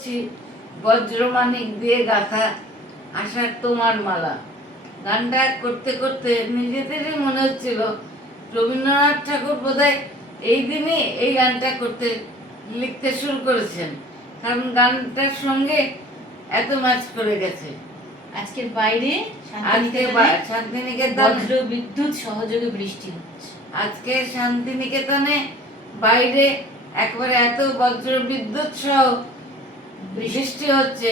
করছি বজ্রমানিক দিয়ে গাঁথা আশার তোমার মালা। গানটা করতে করতে নিজেদেরই মনে হচ্ছিল রবীন্দ্রনাথ ঠাকুর বোধহয় এই দিনই এই গানটা লিখতে শুরু করেছেন, কারণ গানটার সঙ্গে এত ম্যাচ করে গেছে। আজকের বাইরে শান্তিনিকেতনে বজ্র বিদ্যুৎ সহযোগে বৃষ্টি হচ্ছে। আজকে শান্তিনিকেতনে বাইরে একবারে এত বজ্র বিদ্যুৎ সহ বৃষ্টি হচ্ছে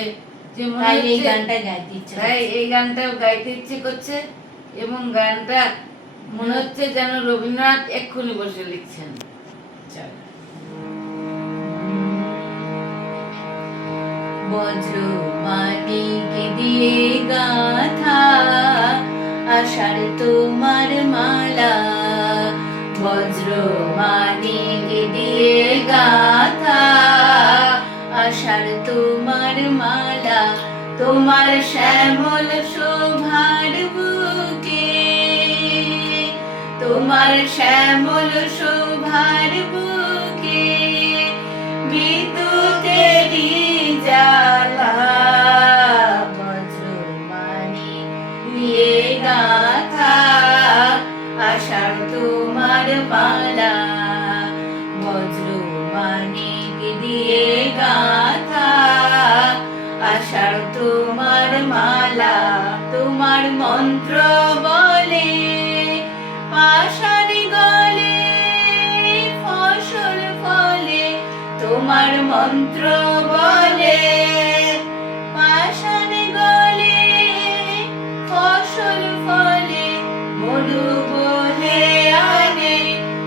যে তাই এই গানটা গাইতে ইচ্ছে তাই এই গানটাও গাইতে ইচ্ছে করছে, এবং গানটা মনে হচ্ছে যেন রবীন্দ্রনাথ এক্ষুনি বসে লিখছেন। বজ্র মানিক দিয়ে গাথা আষাঢ় তোমার মালা, বজ্র মানিক দিয়ে গাথা আষাঢ় তোমার মালা, তোমার শ্যামল শোভার বুকে, তোমার শ্যামল শোভার বুকে বিদ্যুতেরই জ্বালা, বজ্র মানিক দিয়ে গাথা আষাঢ় তোমার মালা, বজ্র মানিক দিয়ে গাথা আষাঢ় তোমার মালা। তোমার মন্ত্র বলে পাষাণ গলে ফসল ফলে, তোমার মন্ত্র বলে পাষাণ গলে ফসল ফলে, মধু বহে আনে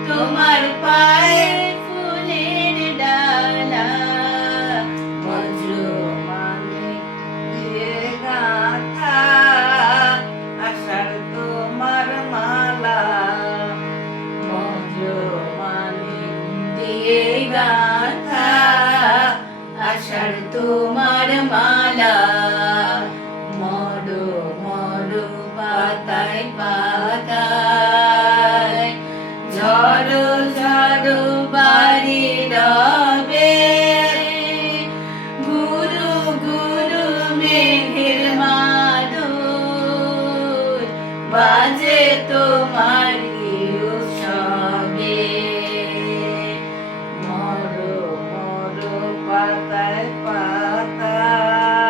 তোমার পায়ে ফুলের ডালা, বজ্র মানিক দিয়ে গাঁথা আষাঢ় তোমার মালা, বজ্র মানিক দিয়ে গাঁথা আষাঢ় তোমার মালা, মরো মরো পাতায় পাতায় ঝড়ো ঝড়ো বাড়ি রবে, গুরু গুরু মেঘের মাদল বাজে তোমার উৎসবে, মরো মরো পাতায় পাতায়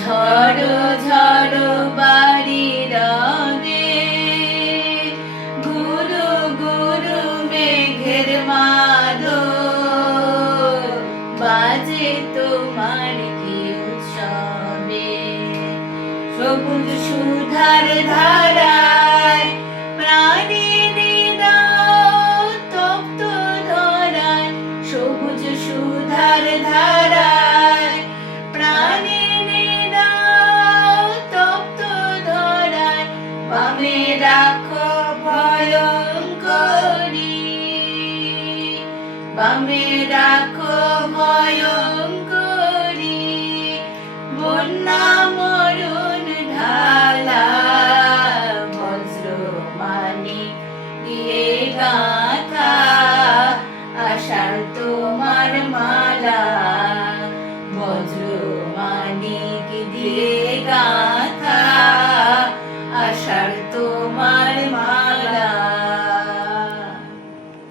ঝড়ো ঝড়ো বাড়ি রবে, গুরু গুরু মেঘের মাদল বাজে তোমার কি উৎসবে, সবুজ সুধার ধারায় প্রাণীর হৃদয় তপ্ত ধরায়, সবুজ সুধার ধারায় প্রাণীর হৃদয় তপ্ত ধরায়, বামে রাখো ভয়ঙ্করী, বামে রাখো ভয়ঙ্করী, বন্যা